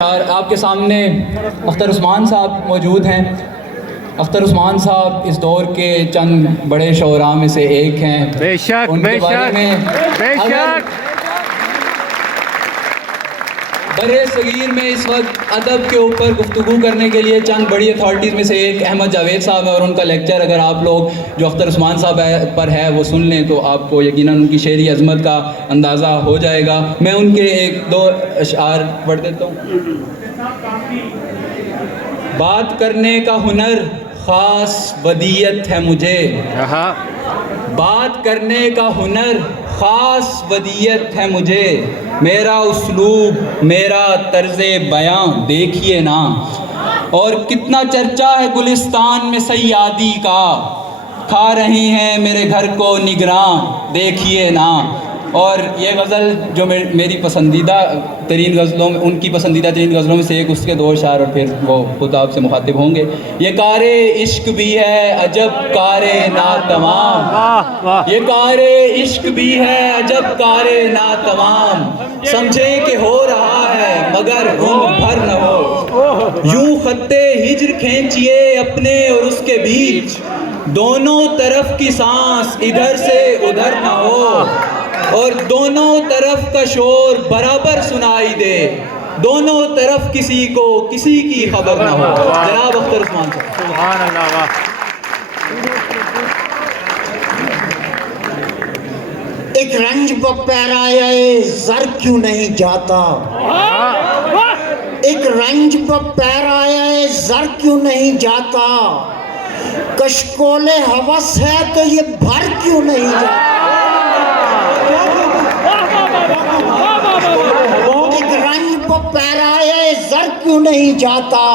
और आपके सामने अख्तर उस्मान साहब मौजूद हैं। अख्तर उस्मान साहब इस दौर के चंद बड़े शोरा में से एक हैं। बेशक उनके बारे में बेशक बड़े सगीर में इस वक्त अदब के ऊपर गुफ्तगू करने के लिए चंद बड़ी अथॉरिटीज़ में से एक अहमद जावेद साहब है और उनका लेक्चर अगर आप लोग जो अख्तर उस्मान साहब पर है वो सुन लें तो आपको यकीनन उनकी शेरी अज़मत का अंदाज़ा हो जाएगा। मैं उनके एक दो अशआर पढ़ देता हूँ। बात करने का हुनर ख़ास वदीयत है मुझे, बात करने का हुनर ख़ास वदीयत है मुझे, मेरा उसलूब मेरा तर्ज़े बयां देखिए ना। और कितना चर्चा है गुलिस्तान में सैयादी का, खा रही हैं मेरे घर को निगरां देखिए ना। और ये गज़ल जो मेरी पसंदीदा तरीन गज़लों में, उनकी पसंदीदा तरीन गज़लों में से एक, उसके दो शार और फिर वो खुद आपसे मुखातिब होंगे। ये कारे इश्क भी है अजब कारे नातमाम, ये कारे इश्क भी है अजब कारे नातमाम, समझे कि हो रहा है मगर उम्र भर न हो। यूं खत्ते हिज्र खींचिए अपने और उसके बीच, दोनों तरफ की सांस इधर से उधर न हो, और दोनों तरफ का शोर बराबर सुनाई दे, दोनों तरफ किसी को किसी की खबर ना हो। जनाब अख्तर उस्मान साहब। सुभान अल्लाह। वाह। एक रंज पैराए जर क्यों नहीं जाता, एक रंज पैराए जर क्यों नहीं जाता, कशकोले हवस है तो ये भर क्यों नहीं जाता। एक रंज पैराए जर क्यों नहीं जाता,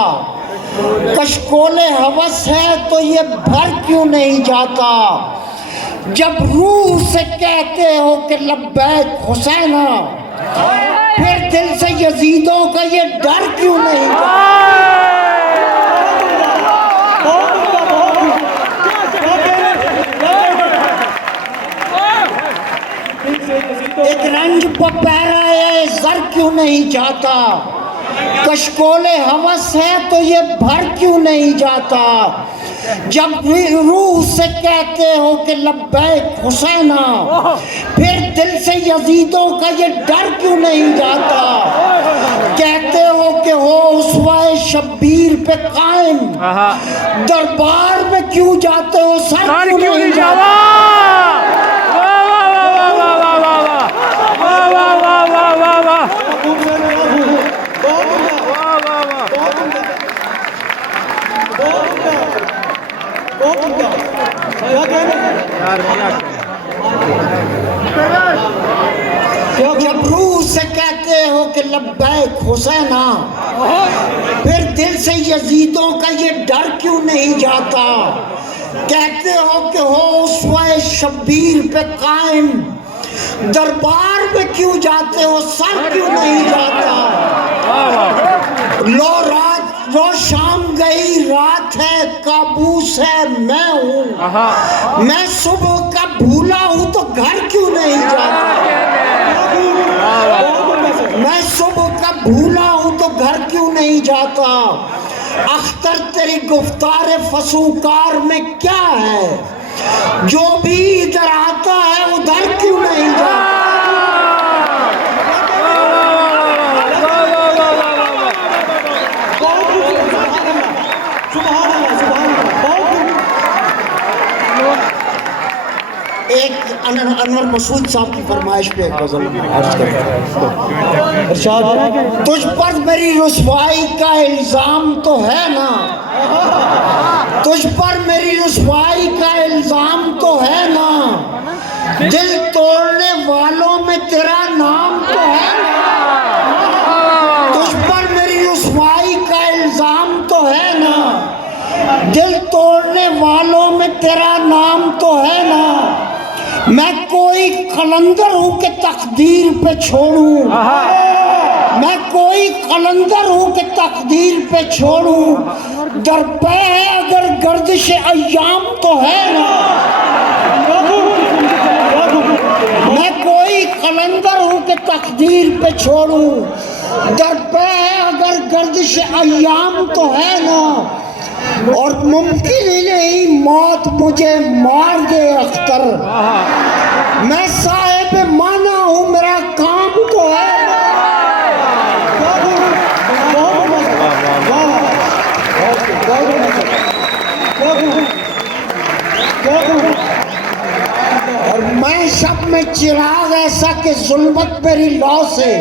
कशकोले हवस है तो ये भर क्यों नहीं जाता। जब रूह से कहते हो कि लब्बैक हुसैना, फिर दिल से यजीदों का ये डर क्यों नहीं जाता। एक रंज पैराए जर क्यों नहीं जाता, कशकोले हवस है तो ये भर क्यों नहीं जाता। जब रूह से कहते हो कि लब्बैक हुसैना, फिर दिल से यजीदों का ये डर क्यों नहीं जाता। कहते हो कि हो उसवाए शब्बीर पे कायम, दरबार में क्यों जाते हो सर क्यों नहीं जाता। जब रूह से कहते हो कि लब्बैक हुसैना, फिर दिल से यजीदों का ये डर क्यों नहीं जाता। कहते हो कि हो उसवाए शब्बीर पे कायम, दरबार में क्यों जाते हो सर क्यों नहीं जाता। लो शाम गई रात है काबूस है मैं हूँ, मैं सुबह का भूला हूँ तो घर क्यों नहीं जाता। मैं सुबह का भूला हूँ तो घर क्यों नहीं जाता। अख्तर तेरी गुफ्तार फसूकार में क्या है, जो भी इधर आता है उधर क्यों नहीं जाता। एक अनवर मसूद साहब की फरमाइश पे एक गजल अर्ज करता हूं। तुझ पर मेरी रुसवाई का इल्जाम तो है ना, तुझ पर मेरी रुसवाई का इल्जाम तो है ना, दिल तोड़ने वालों में तेरा नाम तो है ना। तुझ पर मेरी रुसवाई का इल्जाम तो है ना, दिल तोड़ने वालों में तेरा नाम तो है ना। मैं कोई कलंदर हूँ कि तकदीर पे छोड़ूं, मैं कोई कलंदर हूँ कि तकदीर पे छोड़ूं, दरपे है अगर गर्दिश अय्याम तो है ना। मैं कोई कलंदर हूँ कि तकदीर पे छोड़ूं, दरपे है अगर गर्दिश अय्याम तो है ना, और मुमकिन ही नहीं मौत मुझे मार दे अख्तर। मैं साहिब माना हूँ, मेरा काम तो है ना। और मैं शब में चिराग ऐसा कि जुल्मत मेरी लौ से,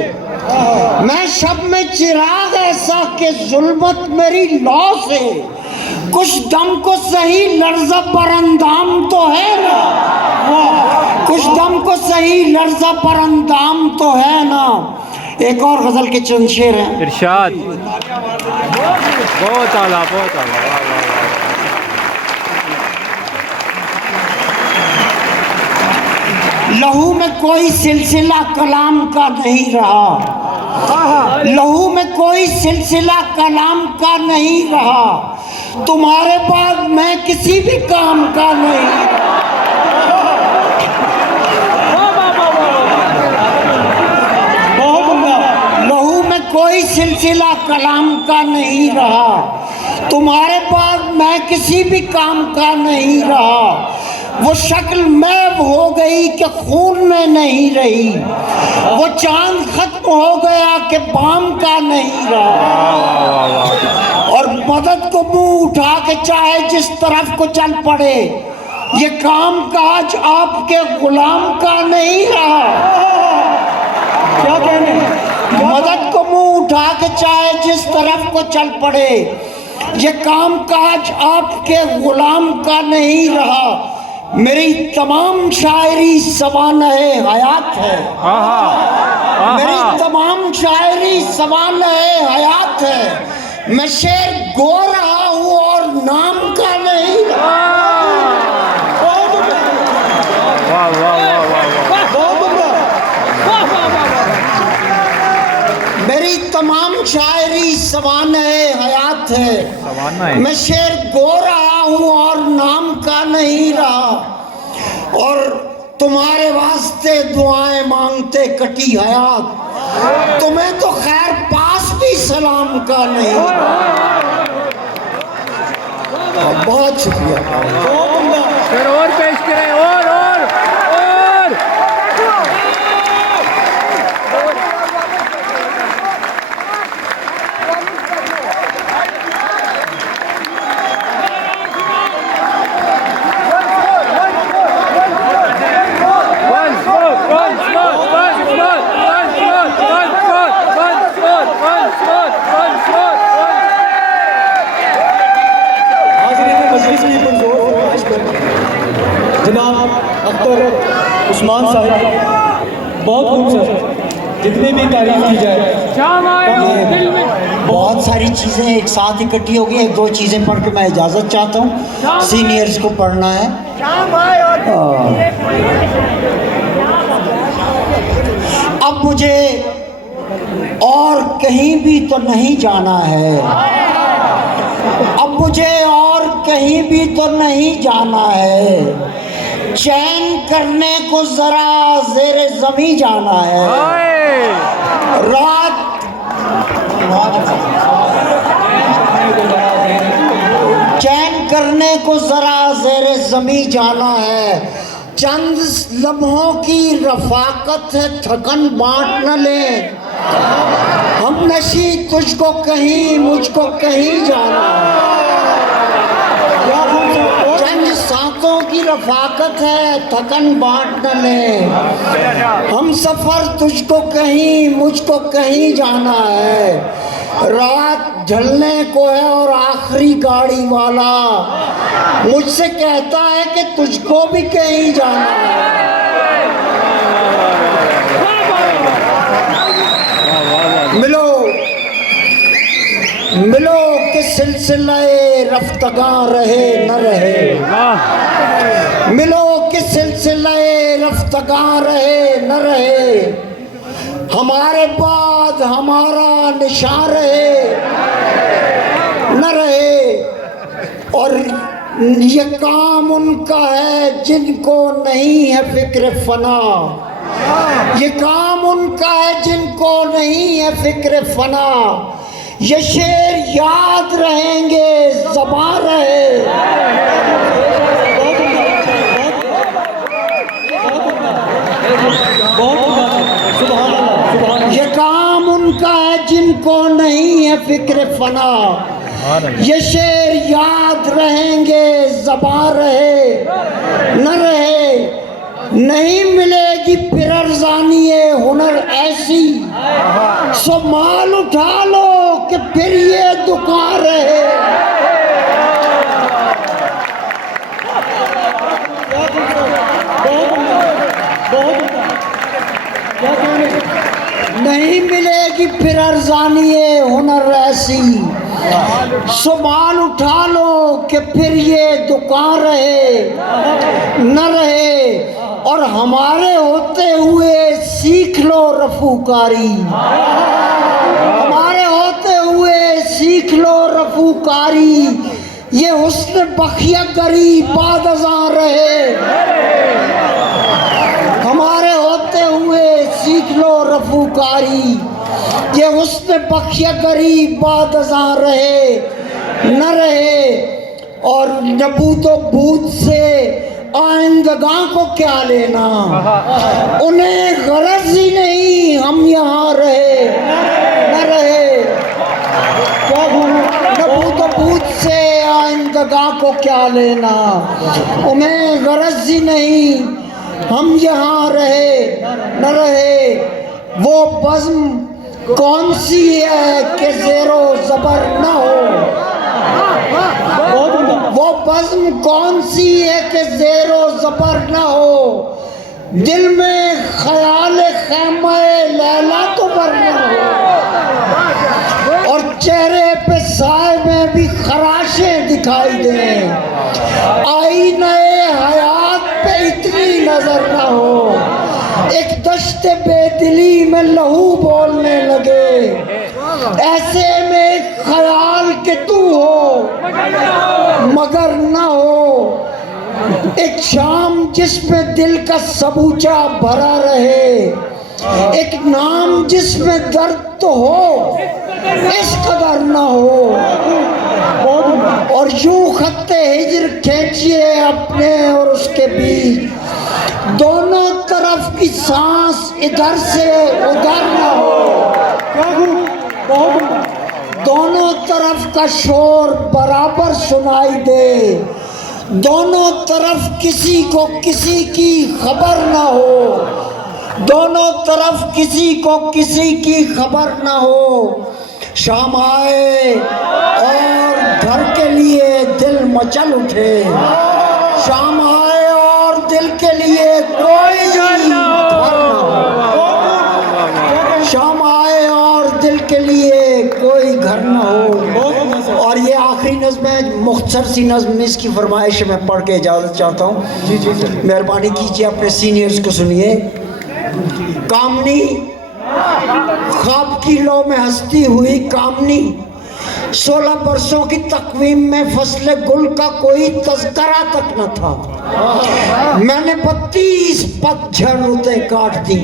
मैं शब में चिराग ऐसा कि जुल्मत मेरी लौ से, कुछ दम को सही लर्ज़ा पर अंदाम तो है ना, कुछ दम को सही लर्ज़ा पर अंदाम तो है ना। एक और गजल के चंद शेर हैं। इरशाद। बहुत आला, बहुत आला। वाह, वाह, वाह। लहू में कोई सिलसिला कलाम का नहीं रहा, लहू में कोई सिलसिला कलाम का नहीं रहा, तुम्हारे बाद मैं किसी भी काम का नहीं। लहू में कोई सिलसिला कलाम का नहीं रहा, तुम्हारे बाद मैं किसी भी काम का नहीं रहा। वो शक्ल मैब हो गई कि खून में नहीं रही, वो चांद खत्म हो गया कि बाम का नहीं रहा। और मदद को मुंह उठा के चाहे जिस तरफ को चल पड़े, ये काम काज आपके गुलाम का नहीं रहा। क्या कहने? मदद को मुंह उठा के चाहे जिस तरफ को चल पड़े, ये काम काज आपके गुलाम का नहीं रहा। मेरी तमाम शायरी सवानहे हयात है, मेरी तमाम शायरी सवानहे हयात है। मैं शेर गो रहा हूँ और नाम का नहीं। मेरी तमाम शायरी सवानहे हयात है, मैं शेर गो रहा हूँ और नाम का नहीं रहा। और तुम्हारे वास्ते दुआएं मांगते कटी हयात, तुम्हें तो खैर पास भी सलाम का नहीं। बहुत शुक्रिया। फिर और पेश करें, और जनाब अख्तर उस्मान साहब, बहुत खूबसूरत, जितनी भी तारीफ की जाए। बहुत सारी चीज़ें एक साथ इकट्ठी हो गई। एक दो चीज़ें पढ़ के मैं इजाज़त चाहता हूँ, सीनियर्स को पढ़ना है। अब मुझे और कहीं भी तो नहीं जाना है, अब मुझे और कहीं भी तो नहीं जाना है, चैन करने को जरा ज़ेरे ज़मीं जाना है। रात चैन करने को जरा ज़ेरे ज़मीं जाना है, चंद लम्हों की रफ़ाकत है, थकन बांट न ले, हम नशी तुझको कहीं मुझको कहीं जाना है। चंद सांसों की रफ़ाकत है, थकन बांट न ले, हम सफ़र तुझको कहीं मुझको कहीं जाना है। रात ढलने को है और आखिरी गाड़ी वाला मुझसे कहता है कि तुझको भी कहीं जाना है। मिलो मिलो कि सिलसिले रफ्तगां रहे न रहे, मिलो कि सिलसिले रफ्तगां रहे न रहे, हमारे बाद हमारा निशान रहे न रहे। और ये काम उनका है जिनको नहीं है फिक्र फना, ये काम उनका है जिनको नहीं है फिक्र फना, ये शेर याद रहेंगे ज़बां रहे। ये काम उनका है जिनको नहीं है फिक्र फना। ये शेर याद रहेंगे ज़बां रहे न रहे। नहीं मिलेगी फिर अरज़ानी ये हुनर ऐसी, सो माल उठा लो कि फिर ये दुकान रहे। नहीं मिलेगी फिर अरज़ानी ये हुनर ऐसी, सो माल उठा लो कि फिर ये दुकान रहे न रहे। और हमारे होते हुए सीख लो रफूकारी, हमारे होते हुए सीख लो रफूकारी। ये हुस्न बखिया गरीब बादज़ां रहे। हमारे होते हुए सीख लो रफूकारी। ये हुस्न बखिया गरीब बादज़ां रहे न रहे। और नबूतो बूत से आइंदगां को क्या लेना, उन्हें गरज ही नहीं हम यहाँ रहे न रहे। नबूतो बूत से आइंदगां को क्या लेना, उन्हें गरज ही नहीं हम यहाँ रहे न रहे। वो बज़्म कौन सी है कि ज़ेरो ज़बर न हो, वो बज़्म कौन सी है कि ज़ेरो ज़बर न हो। दिल में ख्याल ख़ैमाए लैला तो बर न हो। और चेहरे पे साए में भी खराशें दिखाई दें। आईने हयात पे इतनी नज़र न हो। एक दश्ते बेदिली में लहू बोलने लगे। ऐसे में ख्याल के तू हो मगर ना हो। एक शाम जिसमें दिल का सबूचा भरा रहे। एक नाम जिसमें दर्द तो हो इस कदर ना हो। और यूं खत्ते हिज्र खींचिए अपने और उसके बीच, दोनों तरफ की सांस इधर से उधर ना हो। दोनों तरफ का शोर बराबर सुनाई दे। दोनों तरफ किसी को किसी की खबर ना हो। दोनों तरफ किसी को किसी की खबर ना हो। शाम आए और घर के लिए दिल मचल उठे। शाम आए और दिल के लिए कोई घर ना हो। शाम आए और दिल के लिए कोई घर ना हो। और ये आखिरी नज़्म है, मुख्तसर सी नज़्म, इसकी फरमाइश मैं पढ़ के इजाज़त चाहता हूँ। मेहरबानी कीजिए, अपने सीनियर्स को सुनिए। कामनी ख्वाब की लो में हंसती हुई कामनी, 16 बरसों की तकवीम में फसले गुल का कोई तज़करा तक न था। मैंने 32 पतझड़ रुतें काट दी।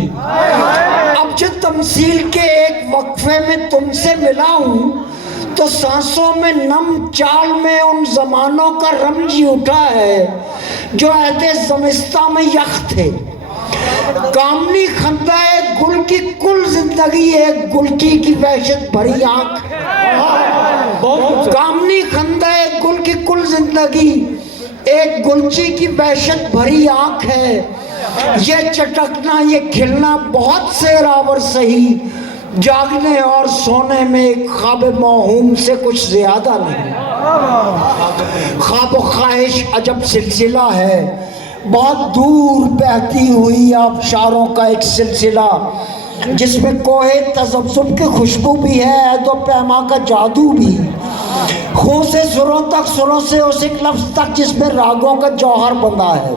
अब जो तमसील के एक वक्फे में तुमसे मिला हूँ, तो सांसों में नम चाल में उन जमानों का रमजी उठा है जो अहदे ज़मिस्तां में यख थे। कामनी खंदाए गुल की कुल जिंदगी एक गुलची की वहशत भरी आंख। कामनी खंदाए गुल की कुल जिंदगी एक गुलची की वहशत भरी आंख है। ये चटकना, ये खिलना बहुत सेरावर सही, जागने और सोने में एक ख्वाब मौहूम से कुछ ज्यादा नहीं। ख्वाब ख्वाहिश अजब सिलसिला है, बहुत दूर बहती हुई आबशारों का एक सिलसिला, जिसमें कोहे तज़ब्ज़ुब की खुशबू भी है तो पैमा का जादू भी। खू से सुरों तक, सुरों से उस एक लफ्ज़ तक जिसमें रागों का जौहर बंधा है।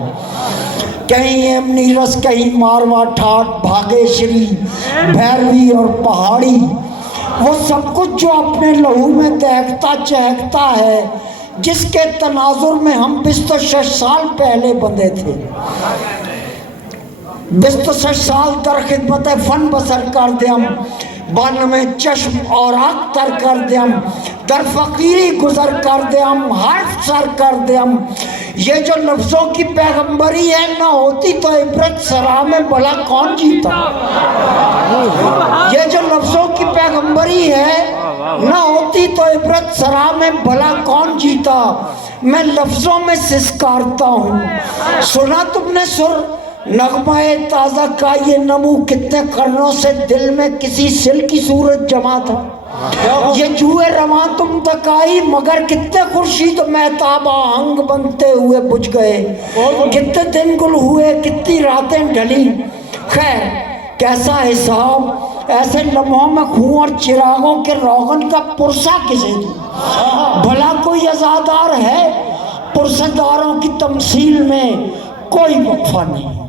कहीं एमनी रस, कहीं मारवा ठाट, भागेश्वरी, भैरवी और पहाड़ी, वो सब कुछ जो अपने लहू में दहकता चहकता है, जिसके तनाजुर में हम 26 साल पहले बंधे थे। 26 साल दर खिदमत फन बसर कर दे हम, बन में चश्म और आँख तर कर दे हम, दर फकीरी गुजर कर दे हम, हर्फ सर कर दे हम। ये जो लफ्जों की पैगंबरी है, ना होती तो इबरत सरा में भला कौन जीता। ये जो लफ्जों की पैगंबरी है, ना होती तो इबरत सरा में भला कौन जीता। मैं लफ्जों में सिसकारता हूँ, सुना तुमने सुर नगमाए ताज़ा का ये नमू, कितने कर्नों से दिल में किसी सिल की सूरत जमा था। ये जुए रवां तुम तक आई, मगर कितने खुर्शीद महताबा हंग बनते हुए बुझ गए। कितने दिन गुल हुए, कितनी रातें ढली। खैर कैसा हिसाब, ऐसे लम्हों में खूं और चिरागों के रोगन का पुरसा किसे दूं। भला कोई अज़ादार है, पुरसेदारों की तमसील में कोई वक्फा नहीं।